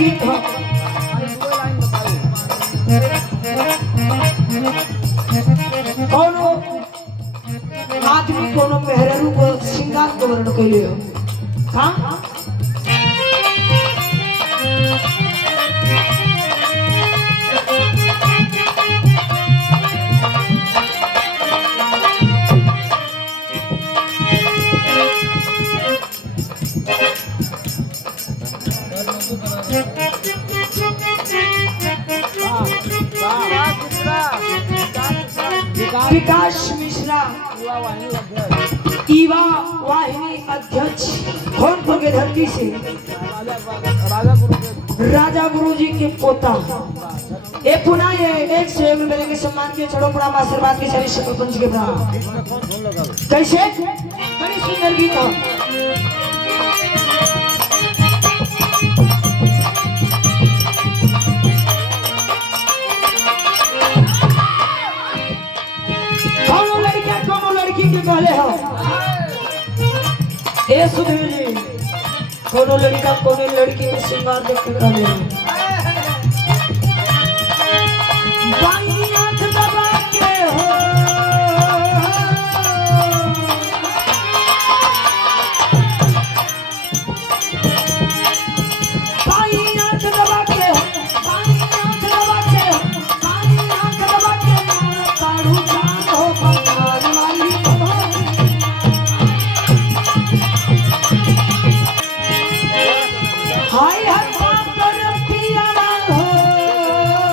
गीत हो कोनो आदमी कोनो मेहरारू को श्रृंगार के वर्णन कैले हो हाँ विकास मिश्रा युवा वाहिनी अध्यक्ष धौलपुर के धरती से राजा गुरु जी के पोता ये पुनः ये 101 रुपए के सम्मान के चढ़ो प्रणाम आशीर्वाद के शरीर से पंच के प्रणाम कैसे बड़ी सुंदर गीत हो पहले हो ए सुधीर जी कोनो लड़का कोनो लड़की में श्रृंगार देख के कहले बाई आंख दबा के हो बाई आंख दबा के हो बाई आंख दबा के हो बाई आंख दबा के काढ़ू जान हो बंगाल वाली हाय हर पाकर पिया हो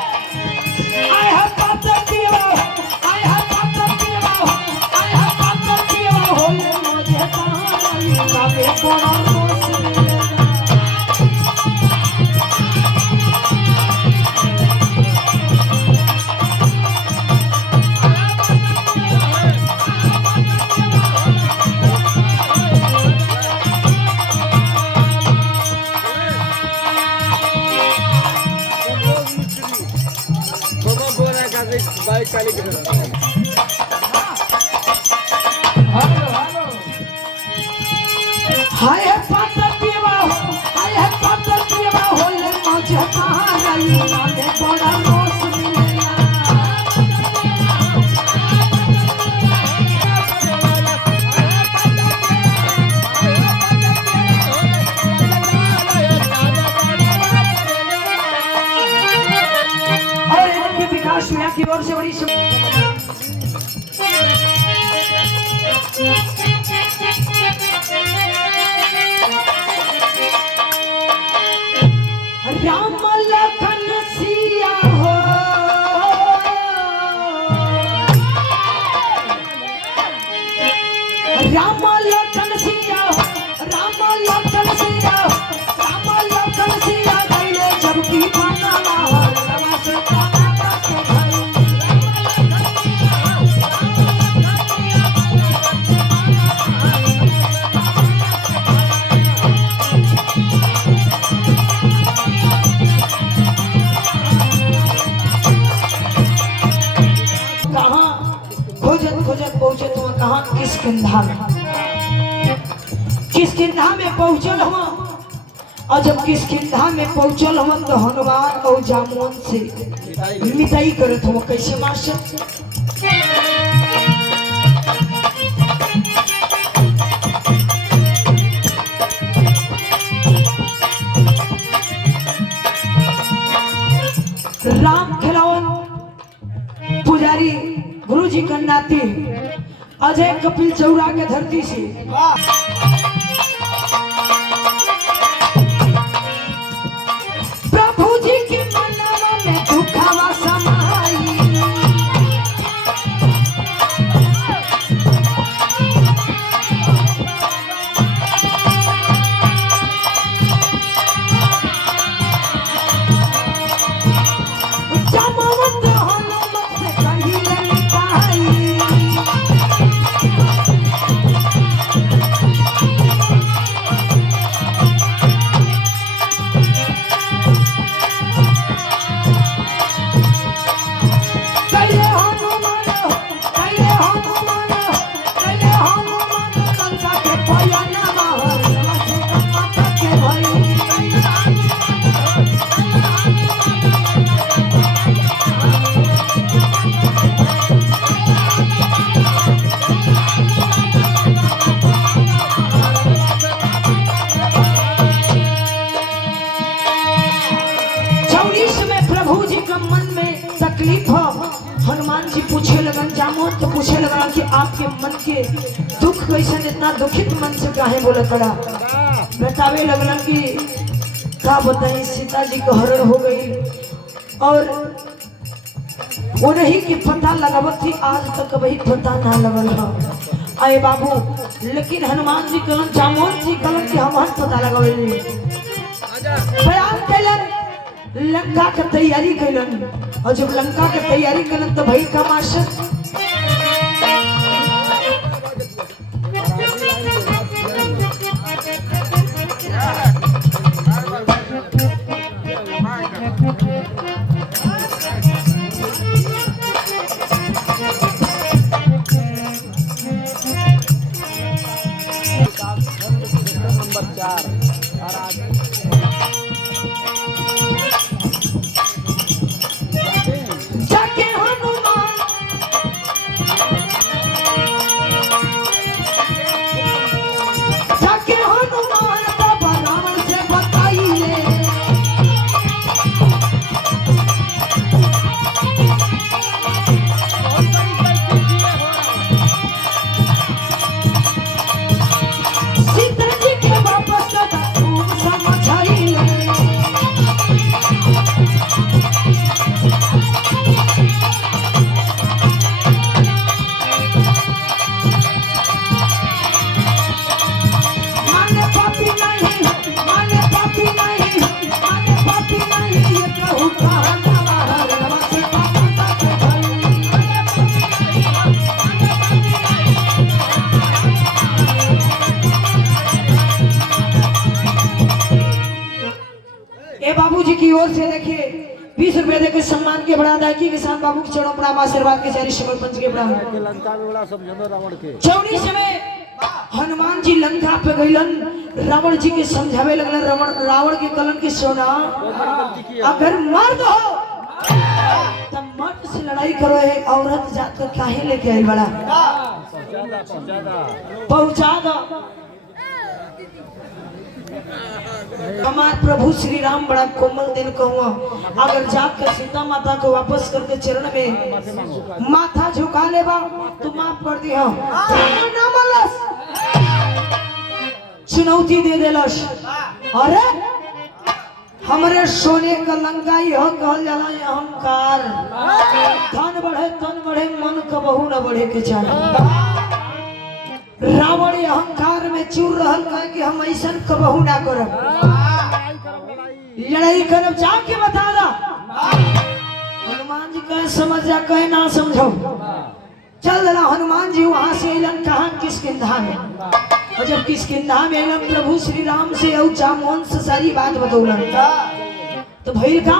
आय हर पाकर पिया आय हर पाकर पिया आय हर पाकर पिया हो मुझे कहां का पे कोना बाइक काली के हाय है पातर पीवा हाय है पातर पीवा होले मुझे कहां गई नाले बड़ा रोस मिलेला और इनके विकास में की ओर से बड़ी राम लखन सिया हो राम लखन सिया राम लखन सिया राम लखन सिया गईले जबकि पाना राम से पहुंचे तो कहाँ किसकिंधा में पहुंचल हुआ और जब किसकिंधा में पहुंचल हुआ तो हनुमान और जामुन से मिताई करत हुआ कैसे मास्टर राम खिलावन पुजारी गुरु जी का नाती अजय कपिल चौरा के धरती से प्रभु जी के मनवा में दुखावा समाई जमावत हनुमत से कहीं नहीं पाई प्रभु जी का मन में तकलीफ हो। हनुमान जी पूछे लगन, जामोद तो पूछे लगा कि आपके मन के दुख कैसे इतना दुखित मन से काहे बोले पड़ा। बतावे लगन कि का बताई सीता जी को हरण हो गई और वो नहीं कि पता लगावत थी, आज तक वही पता ना लगल है। आए बाबू लेकिन हनुमान जी कलन, जामोद जी कलन कि हम पता लगावे बयान कैलन, लंका के तैयारी कैलन और जब लंका के तैयारी कैलन तो भाई का मास्टर बाबूजी की ओर से देखिए 20 रुपए देकर सम्मान के बड़ा अदायगी के साथ बाबू के चरणों प्रणाम आशीर्वाद के चारी शकल पंच के प्रणाम। चौड़ी समय हनुमान जी लंका पे गइलन, रावण जी के समझावे लगलन, रावण के कलन के सोना अगर मर्द हो तब मर्द से लड़ाई करो है, औरत जात कर काहे लेके आई बड़ा पहुंचा दो। हमारे प्रभु श्री राम बड़ा कोमल दिन कहूँ, अगर जाकर सीता माता को वापस करके चरण में माथा झुका लेबा तो माफ कर दिया। चुनौती दे देलस, अरे हमरे सोने का लंकाई हो कहल जाला अहंकार, धन बढ़े तन बढ़े मन कबहू न बढ़े के चाहिए। रावण अहंकार में चूर रहल कहे कि हम ऐसा कबहू ना करब, लड़ाई करब जाके बता दा। हनुमान जी कहे समझ जा, कहे ना समझो। चल रहा हनुमान जी वहां से अलन कहा किष्किंधा में, और जब किष्किंधा में अलन प्रभु श्री राम से और जामोन से सारी बात बतौलन तो भइल का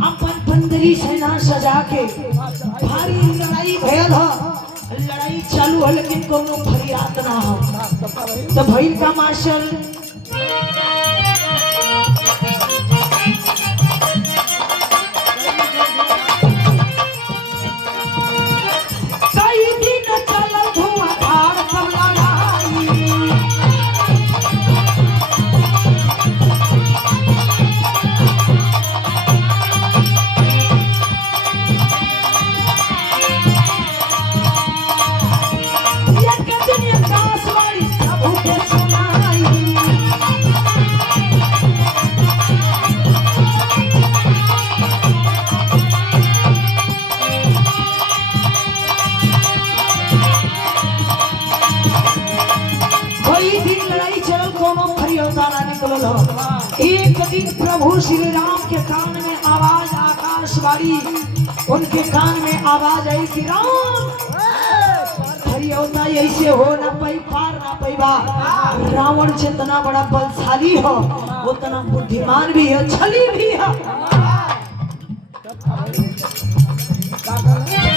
अपन बंदरी सेना सजा के भारी लड़ाई भयल हो, लड़ाई चालू है लेकिन कोनो फरियाद ना हो। तो भइल का मार्शल कई दिन चल धुआं धार सब लड़ाई, निकलल हो। एक दिन प्रभु श्री राम के कान में आवाज, आकाशवाणी, उनके कान में आवाज आई कि राम हरियोता ऐसे हो ना पाई, पार ना पैबा। रावण जितना बड़ा बलशाली हो उतना बुद्धिमान भी है, छली भी है।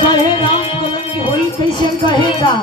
कहे राम कलन की होली कैसे कहेगा,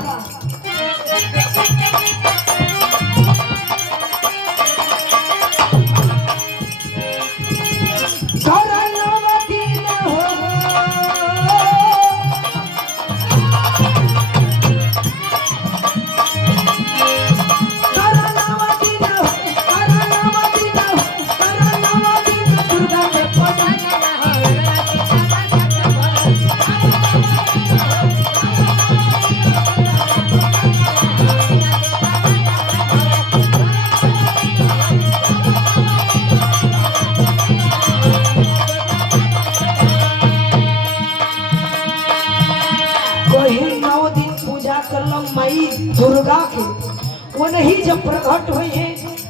माई दुर्गा के वो नहीं जब प्रकट हुई है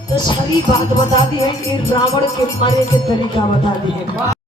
तो सारी बात बता दी है कि रावण के मारे के तरीका बता दी है।